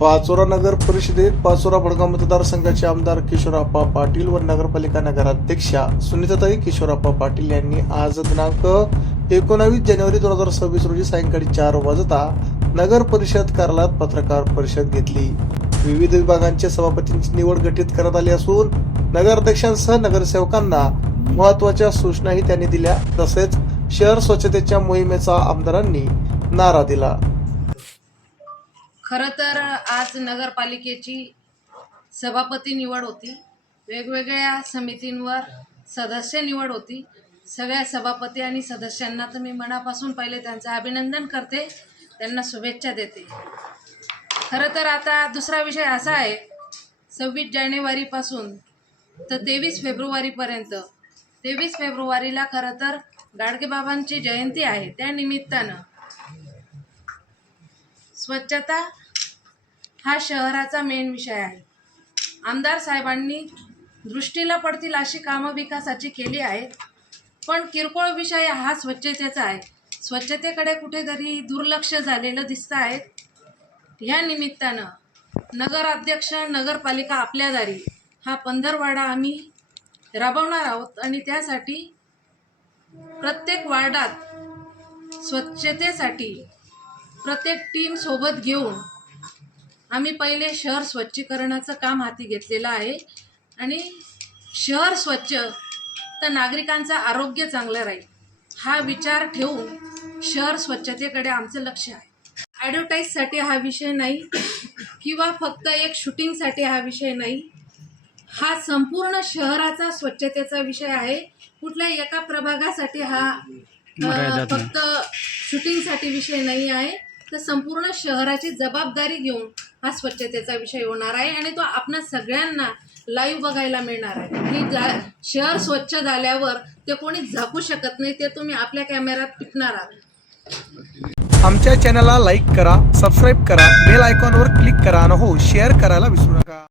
पाचोरा नगर परिषदेत पाचोरा भडगाव मतदारसंघाचे आमदार किशोरप्पा पाटील व नगरपालिका नगराध्यक्षा सुनीताताई किशोरप्पा पाटील यांनी आज दिनांक 19 जानेवारी 2026 रोजी सायंकाळी 4 वाजता नगर परिषद कार्यालयात पत्रकार परिषद घेतली। विविध विभागांच्या सभापतींची निवड गठीत करण्यात आली असून नगराध्यक्षांसह नगरसेवकांना महत्त्वाच्या सूचनाही त्यांनी दिल्या। तसेच शहर स्वच्छतेच्या मोहिमेचा आमदारांनी नारा दिला। खरं तर आज नगरपालिकेची सभापती निवड होती, वेगवेगळ्या समितींवर सदस्य निवड होती। सगळ्या सभापती आणि सदस्यांना तर मी मनापासून पहिले त्यांचं अभिनंदन करते, त्यांना शुभेच्छा देते। खरं तर आता दुसरा विषय असा आहे, 26 जानेवारीपासून तर 23 फेब्रुवारीपर्यंत 23 फेब्रुवारीला खरं तर गाडगेबाबांची जयंती आहे। त्या निमित्तानं स्वच्छता हा शहराचा मेन विषय आहे। आमदार साहेबांनी दृष्टीला पडतील अशी कामं विकासाची केली आहेत, पण किरकोळ विषय हा स्वच्छतेचा आहे। स्वच्छतेकडे कुठेतरी दुर्लक्ष झालेलं दिसतं आहे। ह्या निमित्तानं नगराध्यक्ष नगरपालिका आपल्या दारी हा पंधरवाडा आम्ही राबवणार आहोत आणि त्यासाठी प्रत्येक वार्डात स्वच्छतेसाठी प्रत्येक टीम सोबत घेऊन आम्ही पहिले शहर स्वच्छीकरणाचं काम हाती घेतलेलं आहे आणि शहर स्वच्छ तर नागरिकांचं आरोग्य चांगलं राहील हा विचार ठेवून शहर स्वच्छतेकडे आमचं लक्ष आहे। ॲडव्हर्टाईजसाठी हा विषय नाही किंवा फक्त एक शूटिंगसाठी हा विषय नाही, हा संपूर्ण शहराचा स्वच्छतेचा विषय आहे। कुठल्या एका प्रभागासाठी हा फक्त शूटिंगसाठी विषय नाही आहे, तर संपूर्ण शहराची जबाबदारी घेऊन हा स्वच्छतेचा विषय होणार आहे आणि तो आपणा सगळ्यांना लाईव्ह बघायला मिळणार आहे की शहर स्वच्छ झाल्यावर ते कोणी झाकू शकत नाही, ते तुम्ही आपल्या कॅमेऱ्यात टिपणार आहात। आमच्या चॅनलला लाईक करा, सबस्क्राईब करा, बेल आयकॉनवर क्लिक करा आणि हो शेअर करायला विसरू नका।